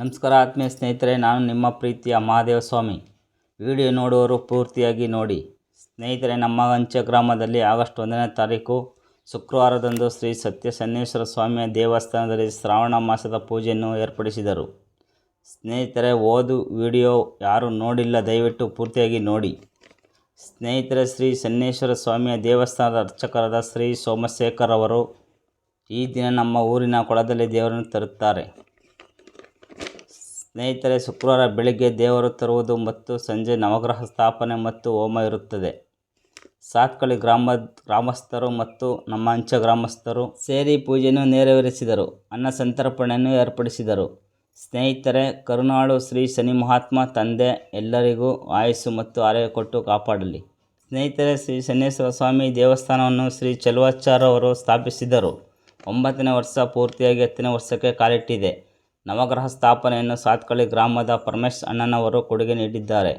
ನಮಸ್ಕಾರ ಆತ್ಮೀಯ ಸ್ನೇಹಿತರೆ, ನಾನು ನಿಮ್ಮ ಪ್ರೀತಿಯ ಮಹಾದೇವ ಸ್ವಾಮಿ. ವಿಡಿಯೋ ನೋಡುವವರು ಪೂರ್ತಿಯಾಗಿ ನೋಡಿ. ಸ್ನೇಹಿತರೆ, ನಮ್ಮ ಅಂಚೆ ಗ್ರಾಮದಲ್ಲಿ ಆಗಸ್ಟ್ 1ನೇ ತಾರೀಕು ಶುಕ್ರವಾರದಂದು ಶ್ರೀ ಸತ್ಯಸನ್ನೇಶ್ವರ ಸ್ವಾಮಿಯ ದೇವಸ್ಥಾನದಲ್ಲಿ ಶ್ರಾವಣ ಮಾಸದ ಪೂಜೆಯನ್ನು ಏರ್ಪಡಿಸಿದರು. ಸ್ನೇಹಿತರೆ, ವಿಡಿಯೋ ಯಾರು ನೋಡಿಲ್ಲ ದಯವಿಟ್ಟು ಪೂರ್ತಿಯಾಗಿ ನೋಡಿ. ಸ್ನೇಹಿತರೆ, ಶ್ರೀ ಸನ್ನೇಶ್ವರ ಸ್ವಾಮಿಯ ದೇವಸ್ಥಾನದ ಅರ್ಚಕರಾದ ಶ್ರೀ ಸೋಮಶೇಖರ್ ಅವರು ಈ ದಿನ ನಮ್ಮ ಊರಿನ ಕೊಳದಲ್ಲಿ ದೇವರನ್ನು ತರುತ್ತಾರೆ. ಸ್ನೇಹಿತರೆ, ಶುಕ್ರವಾರ ಬೆಳಗ್ಗೆ ದೇವರು ತರುವುದು ಮತ್ತು ಸಂಜೆ ನವಗ್ರಹ ಸ್ಥಾಪನೆ ಮತ್ತು ಹೋಮ ಇರುತ್ತದೆ. ಸಾತ್ಕಳಿ ಗ್ರಾಮಸ್ಥರು ಮತ್ತು ನಮ್ಮ ಅಂಚೆ ಗ್ರಾಮಸ್ಥರು ಸೇರಿ ಪೂಜೆಯನ್ನು ನೆರವೇರಿಸಿದರು. ಅನ್ನ ಸಂತರ್ಪಣೆಯನ್ನು ಏರ್ಪಡಿಸಿದರು. ಸ್ನೇಹಿತರೆ, ಕರುನಾಡು ಶ್ರೀ ಶನಿ ಮಹಾತ್ಮ ತಂದೆ ಎಲ್ಲರಿಗೂ ಆಯುಸ್ಸು ಮತ್ತು ಆರೋಗ್ಯ ಕೊಟ್ಟು ಕಾಪಾಡಲಿ. ಸ್ನೇಹಿತರೆ, ಶ್ರೀ ಸನ್ನೇಶ್ವರ ಸ್ವಾಮಿ ದೇವಸ್ಥಾನವನ್ನು ಶ್ರೀ ಚಲುವಾಚಾರ್ ಅವರು ಸ್ಥಾಪಿಸಿದರು. 9ನೇ ವರ್ಷ ಪೂರ್ತಿಯಾಗಿ 10ನೇ ವರ್ಷಕ್ಕೆ ಕಾಲಿಟ್ಟಿದೆ. ನವಗ್ರಹ ಸ್ಥಾಪನೆಯನ್ನು ಸಾತ್ಕಳಿ ಗ್ರಾಮದ ಪರಮೇಶ್ ಅಣ್ಣನವರು ಕೊಡುಗೆ ನೀಡಿದ್ದಾರೆ.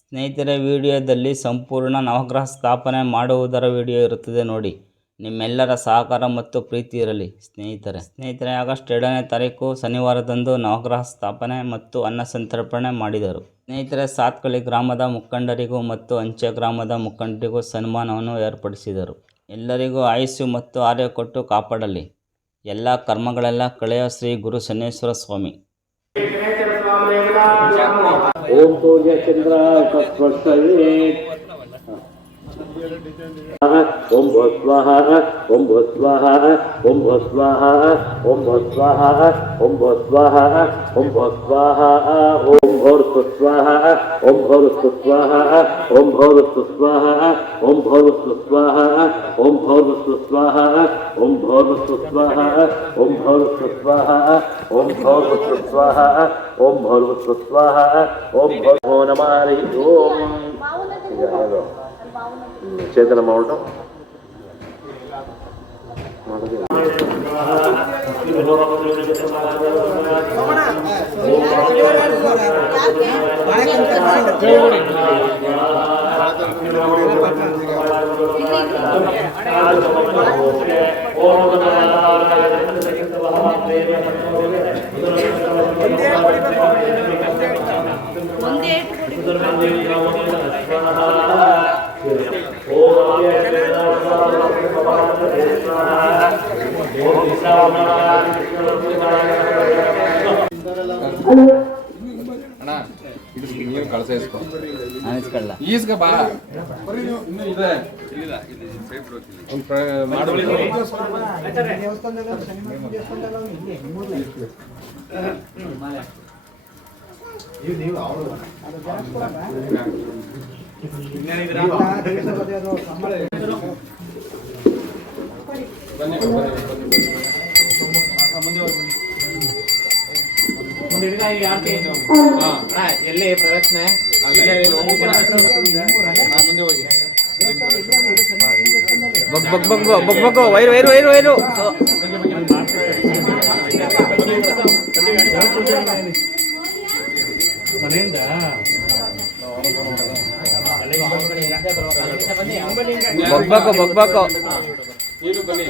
ಸ್ನೇಹಿತರೆ, ವಿಡಿಯೋದಲ್ಲಿ ಸಂಪೂರ್ಣ ನವಗ್ರಹ ಸ್ಥಾಪನೆ ಮಾಡುವುದರ ವಿಡಿಯೋ ಇರುತ್ತದೆ ನೋಡಿ. ನಿಮ್ಮೆಲ್ಲರ ಸಹಕಾರ ಮತ್ತು ಪ್ರೀತಿ ಇರಲಿ. ಸ್ನೇಹಿತರೆ, ಆಗಸ್ಟ್ 2ನೇ ತಾರೀಕು ಶನಿವಾರದಂದು ನವಗ್ರಹ ಸ್ಥಾಪನೆ ಮತ್ತು ಅನ್ನ ಸಂತರ್ಪಣೆ ಮಾಡಿದರು. ಸ್ನೇಹಿತರೆ, ಸಾತ್ಕಳಿ ಗ್ರಾಮದ ಮುಖಂಡರಿಗೂ ಮತ್ತು ಅಂಚೆ ಗ್ರಾಮದ ಮುಖಂಡರಿಗೂ ಸನ್ಮಾನವನ್ನು ಏರ್ಪಡಿಸಿದರು. ಎಲ್ಲರಿಗೂ ಆಯುಸ್ಸು ಮತ್ತು ಆರೋಗ್ಯ ಕೊಟ್ಟು ಕಾಪಾಡಲಿ. ಎಲ್ಲ ಕರ್ಮಗಳೆಲ್ಲ ಕಳೆಯ ಶ್ರೀ ಗುರು ಸನ್ನೇಶ್ವರ ಸ್ವಾಮಿ. ಓಂ ಸೂರ್ಯ ಚಂದ್ರ ತತ್ವಸ್ಥಯೇ ಓಂ ಭಸ್ವಾಹ ಓಂ ಭಸ್ವಾಹ ಓಂ ಭಸ್ವಾಹ ಓಂ ಭಸ್ವಾಹ ಓಂ ಭಸ್ವಾಹ ಓಂ ಭಸ್ವಾಹ ಓಂ ಭೋರ್ತು ಸ್ವಾಹ ಓಂ ಭೋರ್ತು ಸ್ವಾಹ ಓಂ ಭೋರ್ತು ಸ್ವಾಹ ಓಂ ಭೋರ್ತು ಸ್ವಾಹ ಓಂ ಭೋರ್ತು ಸ್ವಾಹ ಓಂ ಭೋರ್ತು ಸ್ವಾಹ ಓಂ ಭೋರ್ತು ಸ್ವಾಹ ಓಂ ಭೋರ್ತು ಸ್ವಾಹ ಓಂ ಭೋರ್ತು ಸ್ವಾಹ ಓಂ ಭೋ ನಮಃ ಓಂ ಚೇತನ ಮಾಡೋ ಈಸ್ಗ ಬಾ ಎಲ್ಲಿ ಪ್ರದಕ್ಷಿಣೆ ಮುಂದೆ ಹೋಗಿ ವೈರು ಮನೆಯಿಂದ ಬಗ್ಬೇಕು ನೀರು ಬನ್ನಿ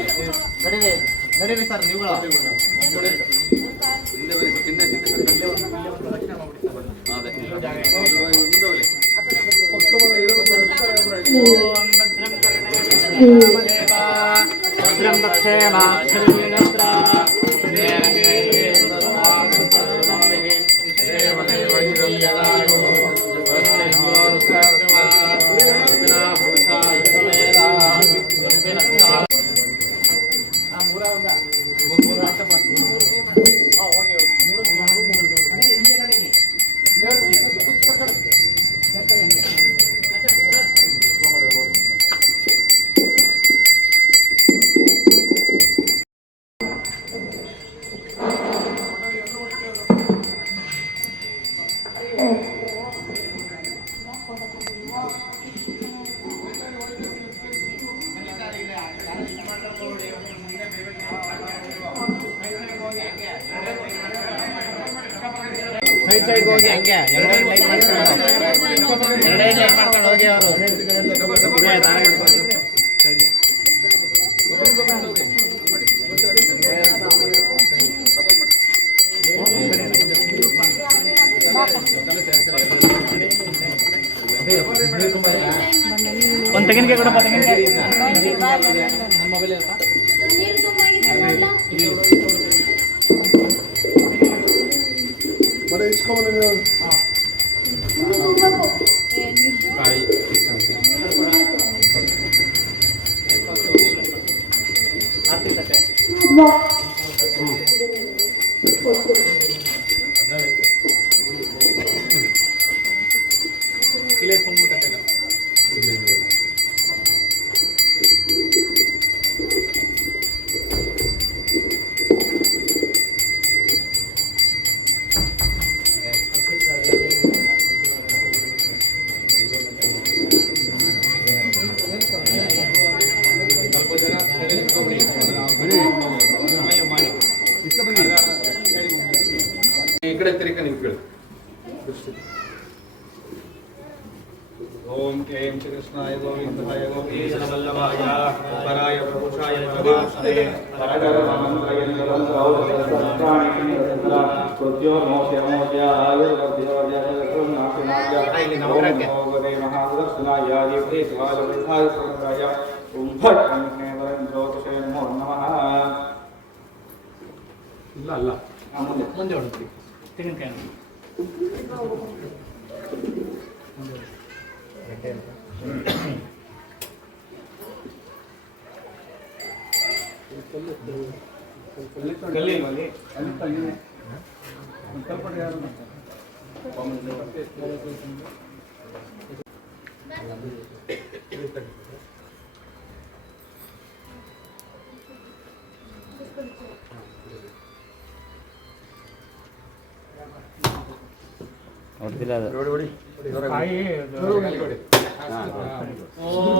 ನಡೀರಿ ಸರ್ ನೀವು ಸೈಡ್ ಹೋಗಿ ಹಂಗೆ ಎರಡೆರಡು ಲೈನ್ ಮಾಡ್ಕೊಂಡು ಹೋಗಿ ಅವರು ತೆಂಗಿನಕಾಯಿ ಕೊಡಪ್ಪ, ತೆಂಗಿನಕಾಯಿ. ನಮ್ಮ ಮೊಬೈಲ್ ಅಪ್ಪ. ಕಾಯಿ. ಆರ್ತಿ ತಟ್ಟೆ. ಇಲ್ಲೇ ತುಂಬು ತಟ್ಟೆಲ್ಲ. ಈ ಕಡೆ ತಿರುಗ ನೀವು ಕೇಳಿ. ಓಂ ಕ್ಲೀಂ ಶ್ರೀ ಕೃಷ್ಣಾಯ ಗೋವಿಂದಾಯ ಗೋಪೀಶವಲ್ಲಭಾಯ ಪರಾಯ ಪ್ರಭುಷಾಯ ಪರಮಾತ್ಮನೆ ಪರಗರ ಮಂತ್ರಯ ಇಲ್ಲ ಅಲ್ಲ ಮುಂದೆ ಹೊಡ್ತೀವಿ ತೆಂಗಿನಕಾಯಿ. ಹೊಡೆದಿಲ್ಲ ಅದು. ओम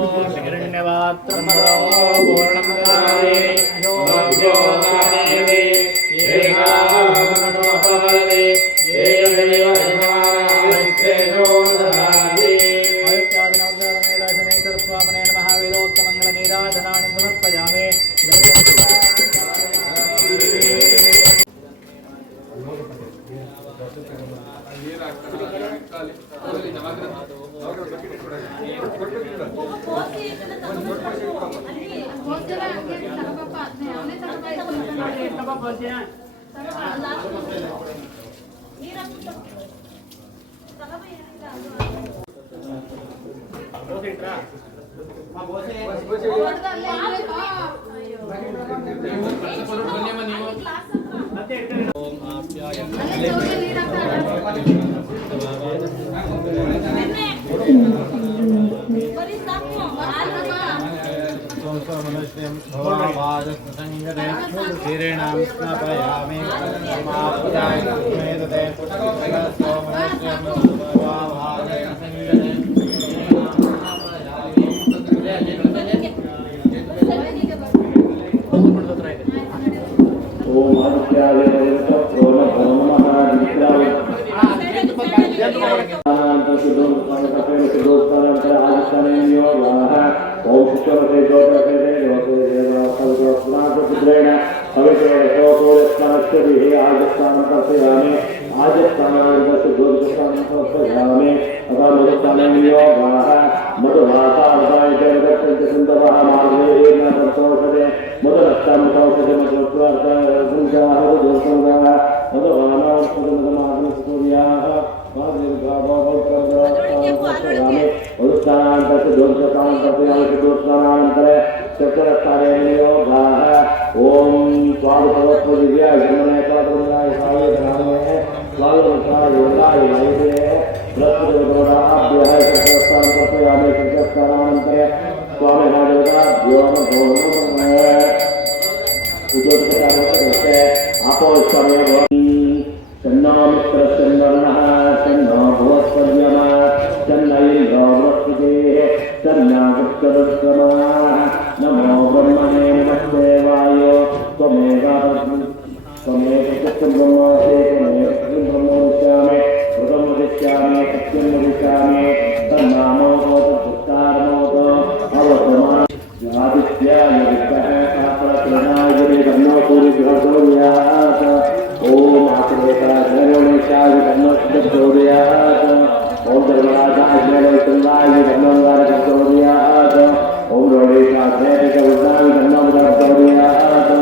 वेदिक उद्दान गन्नामदार्दौर्यात्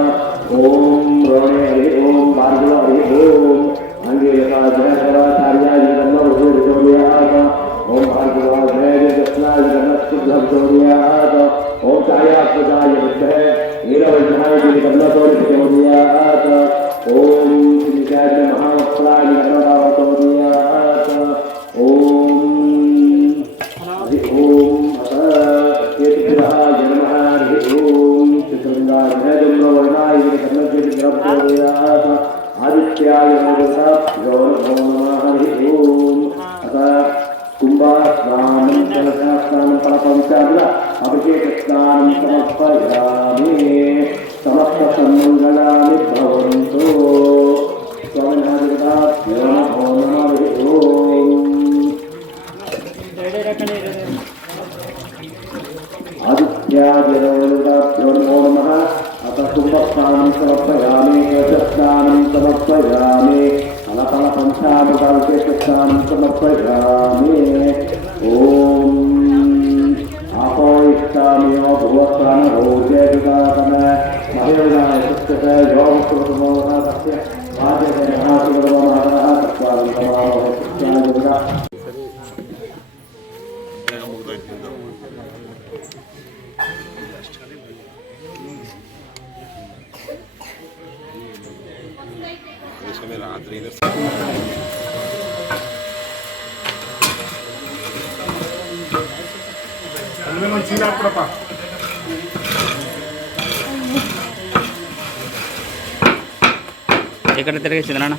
ओम रोणे हरि ओम भार्गव हरि ओम अंगेयका जयकराचार्याय गन्नामदार्दौर्यात् ओम भार्गव वेदिक कृष्णाय गन्नामदार्दौर्यात् ओम छायाप्रदाय विद्महे वीरवज्राय गन्नामदार्दौर्यात् ओम श्रीजाय महावस्त्राय गन्नामदार्दौर्यात् ओम हरि ओम केतुग्रहाय नमः हरि ओम चतुर्लिंगाय नमः गन्नामदार्दौर्यात् आदित्याय नमः हरि ओम अतः कुंभस्नानं कलशस्नानं फलपञ्चामृत अभिषेकस्नानं समर्पयामि समस्तसन्मङ्गलानि भवन्तु स्वामिनाथाभ्यो नमो नमः हरि ओम आदित्याभ्यो नमो नमः अतः कुंभस्नानं समर्पयामि कलशस्नानं समर्पयामि फलपञ्चामृताभिषेकस्नानं समर्पयामि ओम आपोष्टामेव भुवस्वानभो जयविदातन महेन्द्राय सत्यस्य योगकृतमोहस्य आदित्यमहाशिवमहाराः तत्त्वान्तमावहत्यादिविदा ಈ ಕಡೆ ತಿರುಗಿಸಿದ್ರಣ್ಣ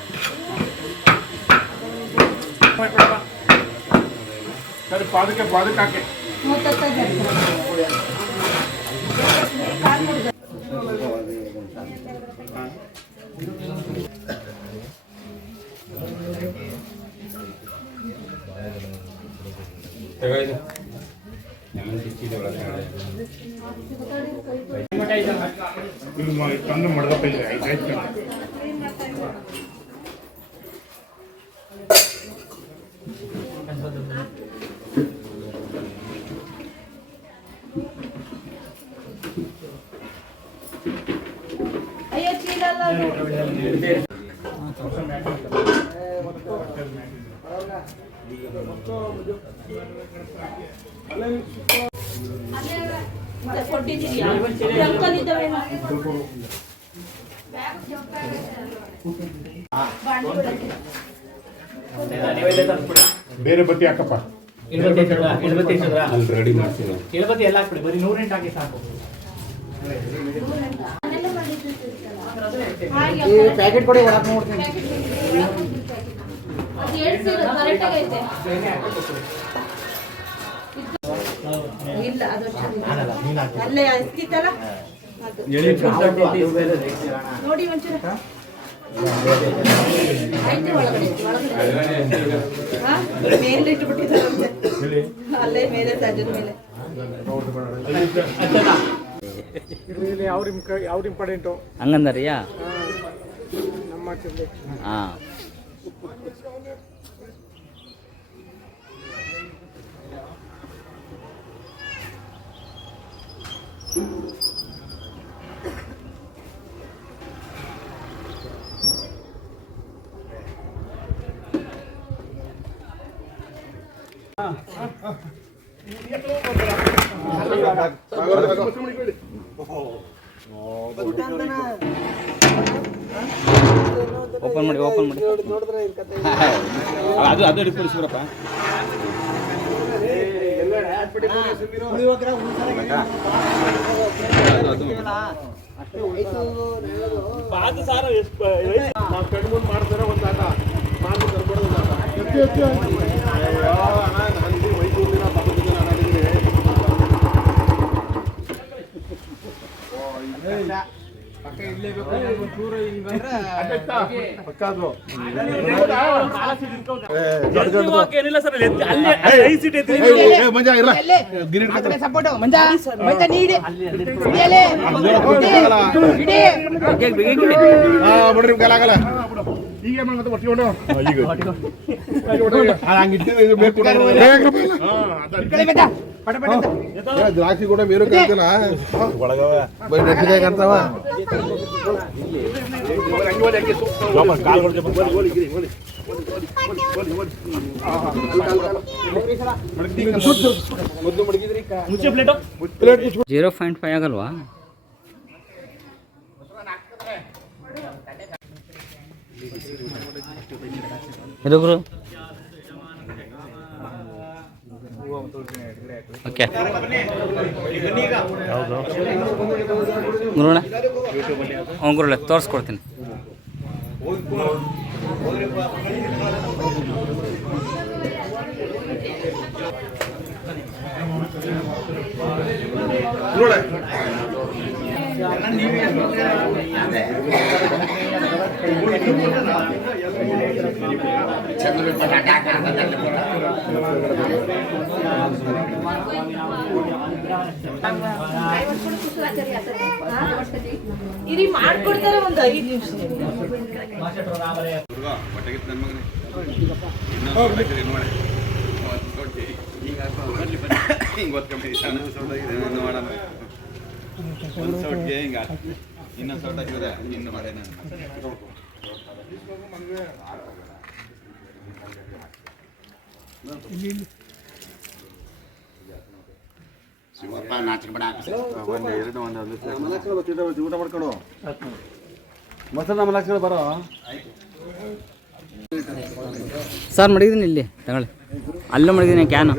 ಸರಿ ಪಾದಕ್ಕೆ ಹಾಕಿ ತಂದು ಮಡ್ದಪ್ಪ ಇದೆ ಆಯ್ತು ಅಯ್ಯೋ ಚೀಲಲ್ಲ ಕೊಟ್ಟಿದ್ದೀಯಾ ಅಂಕಲ್ ಇದ್ದಾವೆ ಬೇರೆ ಬತ್ತಿ ಹಾಕಪ್ಪ ರೆಡಿ ಮಾಡ್ತೀವಿ ಇಳಬತ್ತಿ ಎಲ್ಲ ಹಾಕ್ಬಿಡಿ ಬರೀ 108 ಹಾಕಿ ಸಾಕು ಪ್ಯಾಕೆಟ್ ಕೊಡಿ ಒಳಗೆ ನೋಡ್ತೀನಿ ಅದು ಹೇಳ್ಸಿ ಕರೆಕ್ಟ್ ಆಗೈತೆ ಇಲ್ಲ ಅದು ಅಲ್ಲೇ ಇಸ್ತಿತ್ತಲ್ಲ ನೋಡಿ ಒಂಚೂರು ಆಯ್ತು ಒಳಗಡೆ ಮೇಲೆ ಇಟ್ಬಿಟ್ಟಿದ್ದಾರೆ ಅಲ್ಲೇ ಮೇಲೆ ಸಜ್ಜದ ಮೇಲೆ ಯಾವ್ದು ಇಂಪಾರ್ಟೆಂಟು ಹಂಗಂದರಿಯಾ ನಮ್ಮ ಹಾಂ ಓಪನ್ ಮಾಡಿ ಅದು ಹಿಡ್ಕೊಳಿಸ್ಬಿಡಪ್ಪ ನಾವು ಕಣ್ಮುಂದು ಮಾಡ್ತಾರೆ ಒಂದು ಆಟ ಮಾಡಿ ಕರ್ಕೊಡೋದು ನಾನು ಮೈಸೂರಿನ ತಗೊಂಡಿದ್ದೆ ನಾನು ಪಕ್ಕ ಇಡ್ಲೇಬೇಕು ಚೂರು ಹಿಂಗಂದ್ರೆ ಪಕ್ಕ ಅದು ಈಗ ಏನು ಮಾಡೋದು ಒಟ್ಟಿಕೊಂಡು ದ್ರಾಕ್ಷಿ ಕೂಡ ಮೇರು ಕಾಯ್ತಲ್ಲ ಕಾಣ್ತಾವ ಜೀರೋ 0.5 ಆಗಲ್ವಾ? ಹುಡುಗರು ಓಕೆ ಗುರುಣ ಹ್ಞೂ ಗುರುಳೆ ತೋರಿಸ್ಕೊಡ್ತೀನಿ. ಇರಿ ಮಾಡ್ಕೊಡ್ತಾರೆ ಒಂದು 5 ನಿಮಿಷ. ಊಟ ಮಾಡ್ಕೊಡು ಮೊಸರು ಮಲಾಕ್ಸ್ಗಳು ಬರೋ ಸರ್ ಮಡಗಿದ್ದೀನಿ ಇಲ್ಲಿ ತಗೊಳ್ಳಿ, ಅಲ್ಲೂ ಮಡಗಿದ್ದೀನಿ ಕ್ಯಾನು.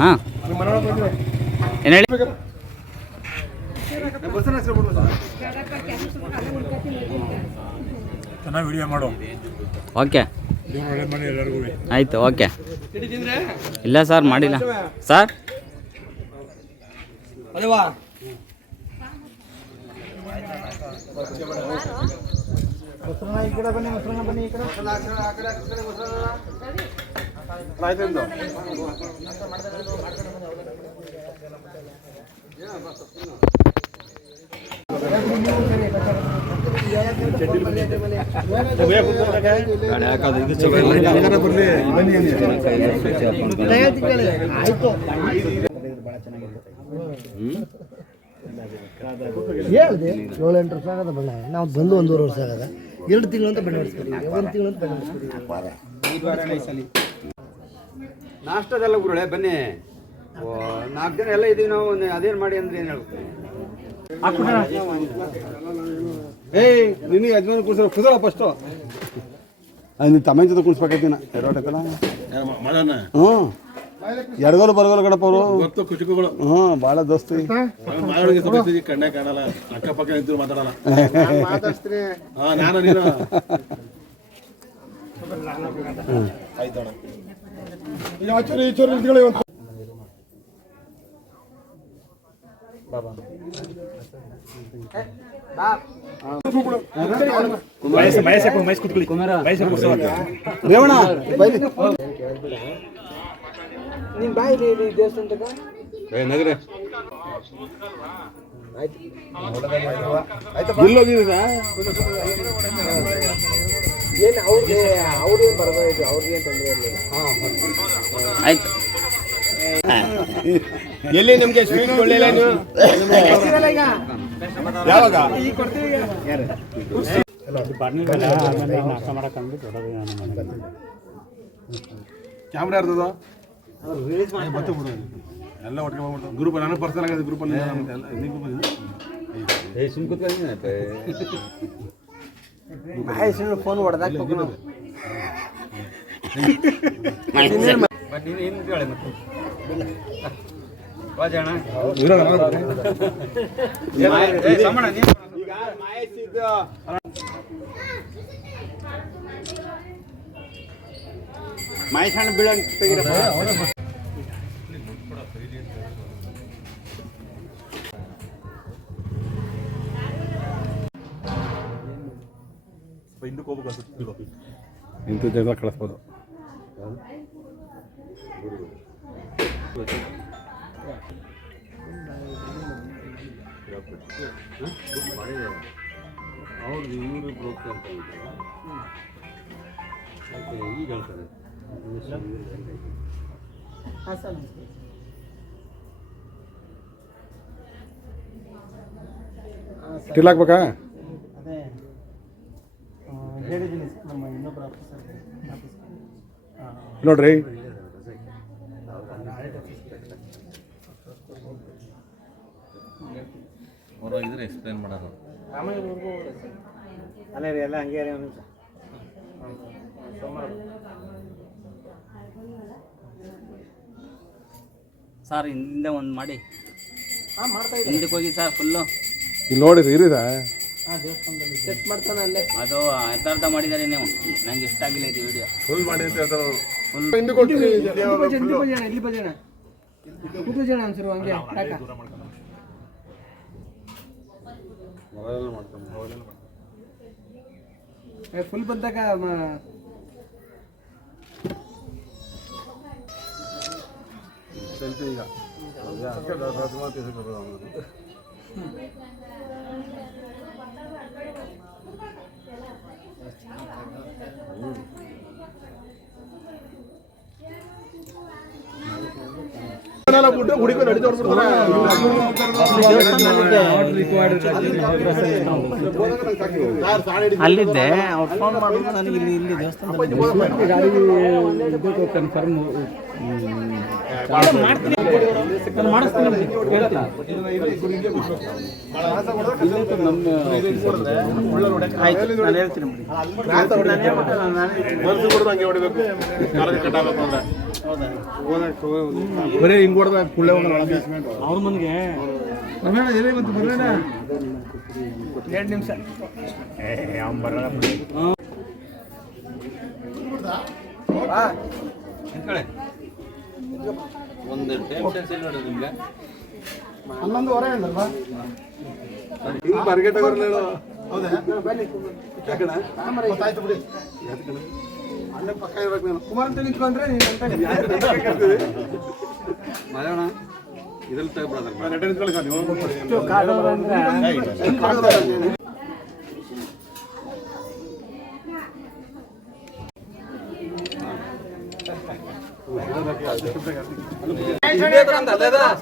ಹಾಂ ಏನು ಹೇಳಿ? ಚೆನ್ನಾಗಿ ವಿಡಿಯೋ ಮಾಡು. ಓಕೆ ಆಯಿತು. ಓಕೆ ಇಲ್ಲ ಸರ್ ಮಾಡಿಲ್ಲ ಸರ್. ಹೇಳಿದೆ 7-8 ವರ್ಷ ಆಗದ ಬಣ್ಣ. ನಾವು ಬಂದು 1.5 ವರ್ಷ ಆಗದ. 2 ತಿಂಗಳು ಅಂತ ಬಣ್ಣ ಹೊಡಿಸ್ತೀವಿ, 1 ತಿಂಗಳು ಅಂತ ಬಣ್ಣ ಹೊಡಿಸ್ತೀವಿ. ನಾಷ್ಟದಲ್ಲ ಗುರುಳೆ ಬನ್ನಿ, 4 ಜನ ಎಲ್ಲ ಇದೀವಿ ನಾವು. ಅದೇನು ಮಾಡಿ ಅಂದ್ರೆ ಏನು ಹೇಳ್ತೀನಿ? ಏಯ್ ನಿನಗೆ ಯಜಮಾನ ಕುಡಿಸೋ ಫಸ್ಟು ನೀನು ತಮ್ಮ ಜೊತೆ ಕುಡಿಸ್ಬೇಕಾಯ್ತೀನ ಎರಡಲ್ಲ. ಹ್ಞೂ ಎಡಗೋಲು ಬರಗೋಲು ಗಣಪ ಅವರು ಗೊತ್ತು ಕುಚುಕುಗಳು. ಹ್ಞೂ ಭಾಳ ದೋಸ್ತಿ ಕಣ್ಣೆ ಕಾಣಲ್ಲ, ಅಕ್ಕಪಕ್ಕ ನಿಂತು ಮಾತಾಡಲ್ಲ. ನಾನು ನೀನು ಆಯ್ತಣ್ಣ. ಈಚೂರು ನಿಂತ್ಕೊಳ್ಳಿ ಇವತ್ತು. ರೇವಣ್ಣ ನೀನು ಬಾಯಿಲಿ ದೇವಸ್ಥಾನ ನಗರೆ ಎಲ್ಲೋಗಿದ್ದೀರಾ? ಏನು ಅವ್ರೇನು ಬರಬಾರ್ದು, ಅವ್ರಿಗೇನು ತೊಂದರೆ ಇರಲಿಲ್ಲ. ಆಯ್ತು. ಎಲ್ಲಿ ನಮಗೆ ಸ್ವೀಟ್ ಕೊಡಲಿಲ್ಲ ನೀವು? ಯಾವಾಗ ಕ್ಯಾಮ್ರಾ ಇರ್ತದ ಎಲ್ಲ ಒಟ್ಟಿಗೆ ಹೋಗ್ಬಿಟ್ಟು ಗ್ರೂಪ್ ನಾನು ಪರ್ಸನಲ್ ಆಗಿದೆ ಗ್ರೂಪಲ್ಲಿ ಫೋನ್ ಹೊಡೆದಾಕ ಮಾಯಸಣ್ಣ ಬೀಳಂಗ್ ತೆಗಿರಪ್ಪ. ಇಂಥ ಜಾಗ ಕಳಿಸ್ಬೋದು. ಅವ್ರದ್ದು ಇವರು ಬ್ರೋಕರ್ ಅಂತ ಈಗ ಹೇಳ್ತಾರೆ ಹಾಂ ಸರ್ ಟಿಲ್ ಹಾಕ್ಬೇಕಾ? ಅದೇ ಹೇಳಿದ್ದೀನಿ ನಮ್ಮ ಇನ್ನೊಬ್ಬರು ಆಫೀಸರ್ ನೋಡ್ರಿ ಹೊರಗಿದ್ರೆ ಎಕ್ಸ್ಪ್ಲೇನ್ ಮಾಡೋದು. ಅಲ್ಲೇ ರೀ ಎಲ್ಲ ಹಂಗೆ ರೀ ಒಂದು ನಿಮಿಷ ಸರ್ ಹಿಂದೆ ಒಂದು ಮಾಡಿ ಹಾಂ ಮಾಡ್ತಾ ಇದ್ದೀನಿ ಹಿಂದಕ್ಕೆ ಹೋಗಿ ಸರ್ ಫುಲ್ಲು. ಇಲ್ಲಿ ನೋಡಿರಿ ಇರಿದ ಹಾಂ ದೇವಸ್ಥಾನದಲ್ಲಿ ಸೆಟ್ ಮಾಡ್ತಾನೆ ಅಲ್ಲೇ ಅದು ಅರ್ಧ ಮಾಡಿದ್ದಾರೆ ನೀವು. ನಂಗೆ ಇಷ್ಟ ಆಗಿಲ್ಲ ಇದು ವಿಡಿಯೋ. ಫುಲ್ ಮಾಡಿ ಅಂತ ಹೇಳ್ತಾರೆ ಅವರು. ಇಲ್ಲಿ ಬಜೆಣ ಕೂತ್ಕೋಣ ಅನ್ಸರು ಹಂಗೆ ಯಾಕ ಫುಲ್ ಬಂದಾಗ ಸೆಲ್ಫಿ ಈಗ ಹುಡುಗ ಅಲ್ಲಿದ್ದೆ ಅವ್ರು ಫೋನ್ ಮಾಡಿದ್ರು ನನಗೆ ಇಲ್ಲಿ ದೇವಸ್ಥಾನದಲ್ಲಿ ಕನ್ಫರ್ಮ್ ಬರೀ ಹಿಂಗ್ ಹೊಡೆದ ಕುಳ್ಳೆ ಅವ್ರ ಮನೆಗೆ ಬರೋಣ 2 ನಿಮಿಷ ಒಂದು ಟೆನ್ಷನ್ಸ್ ಇಲ್ಲ ನೋಡಿ ನಿಮ್ಗೆ. 11:15 ಅಲ್ವಾ ಹಿಂಗ್ ಬರ್ಗೆಟ್ ಹೌದಾ ಅಲ್ಲೇ ಪಕ್ಕ ಇರ್ಬೇಕು ನಾನು ಕುಮಾರ್ ಅಂತ ನಿಂತ್ಕೊಂಡ್ರೆ ನೀನು ಅಂತ ಮಾಡೋಣ ಇದ್ರಲ್ಲಿ ತಗೊಳ್ಳೋದು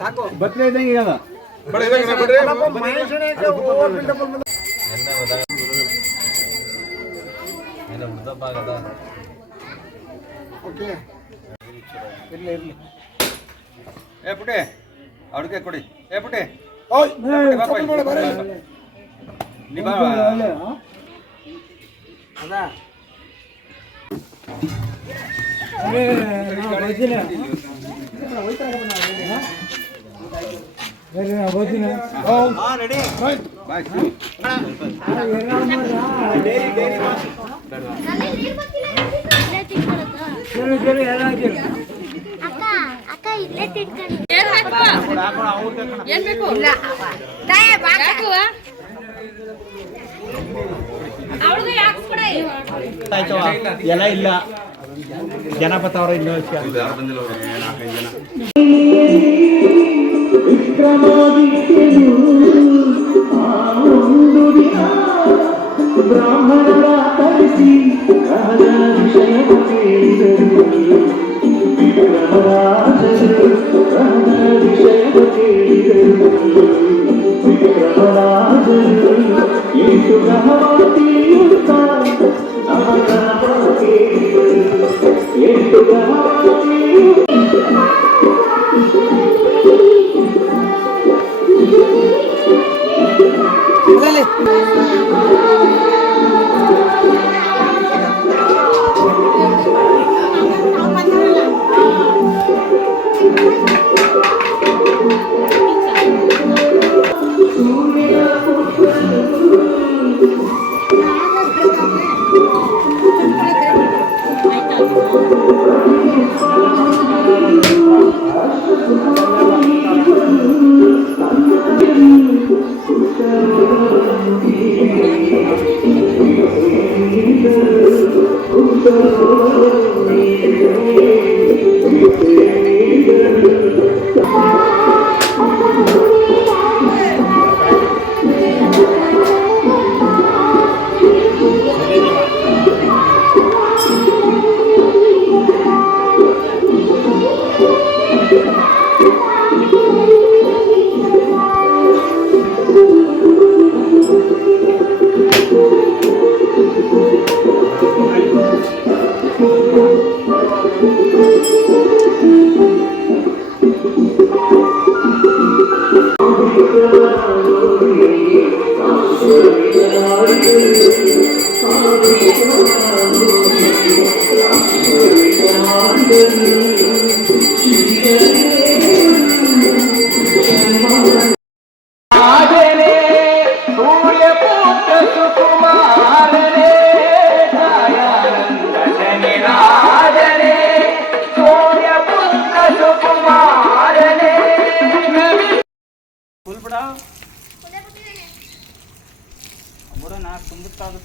ಸಾಕು ಬತ್ಲೆ ಇದ್ದಂಗೆ ಈಗ ಓಕೆ ಇರ್ಲಿ ಇರ್ಲಿ ಏ ಪುಟಿ ಅವ್ರಿಗೆ ಕೊಡಿ. ಏ ಪುಟಿ ನೀ ಬಾ. ಅದಾ ಅಕ್ಕ ಇಲ್ಲೇ ತಿಳ್ಕೊಂಡು ಏನ್ ಬೇಕು ಇಲ್ಲ ಅವಳಿಗೆ ಹಾಕ್ಸ್ಕೊಡಿ ಎಲ್ಲ ಇಲ್ಲ ಜನ ಬರ್ತಾವ್ರ ಇನ್ನೂ ಬ್ರಾಹ್ಮಣರ ಕರೆಸಿ ವಿಷಯ ಕೇಳಿದರು ವಿಗ್ರಹರಾಜರು ವಿಷಯ ಕೇಳಿದರು ವಿಗ್ರಹರಾಜರು ಎಂಟು ಗ್ರಹವಾತಿಯುತ್ತಾರೆ ಎಂಟು ಗ್ರಹವಾತಿಯು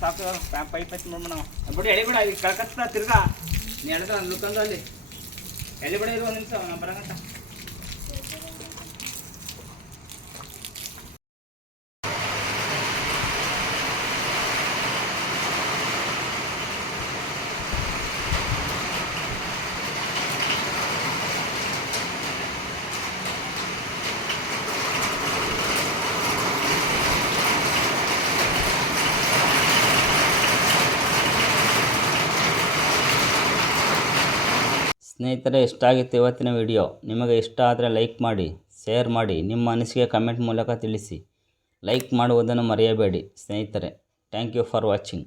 ಸಾಕು ಪೈಪ್ ಹಚ್ಚಿ ನೋಡ್ಬಿಡ ನಾವು ಬಿಡಿ ಎಳಿಬೇಡ ಈಗ ಕಳ್ಕತ್ತ ತಿರ್ಗಾ ನೀ ಎಳೆದ ಲುಕ್ಕಂದು ಅಲ್ಲಿ ಎಳಿಬೇಡ ಇರು ಒಂದು ನಿಮಿಷ ನಾನು ಬರಗಂಟ ಸ್ನೇಹಿತರೆ, ಇಷ್ಟ ಆಗಿತ್ತು ಇವತ್ತಿನ ವಿಡಿಯೋ. ನಿಮಗೆ ಇಷ್ಟ ಆದರೆ ಲೈಕ್ ಮಾಡಿ, ಶೇರ್ ಮಾಡಿ, ನಿಮ್ಮ ಅನಿಸಿಕೆ ಕಮೆಂಟ್ ಮೂಲಕ ತಿಳಿಸಿ. ಲೈಕ್ ಮಾಡುವುದನ್ನು ಮರೆಯಬೇಡಿ ಸ್ನೇಹಿತರೆ. Thank you for watching.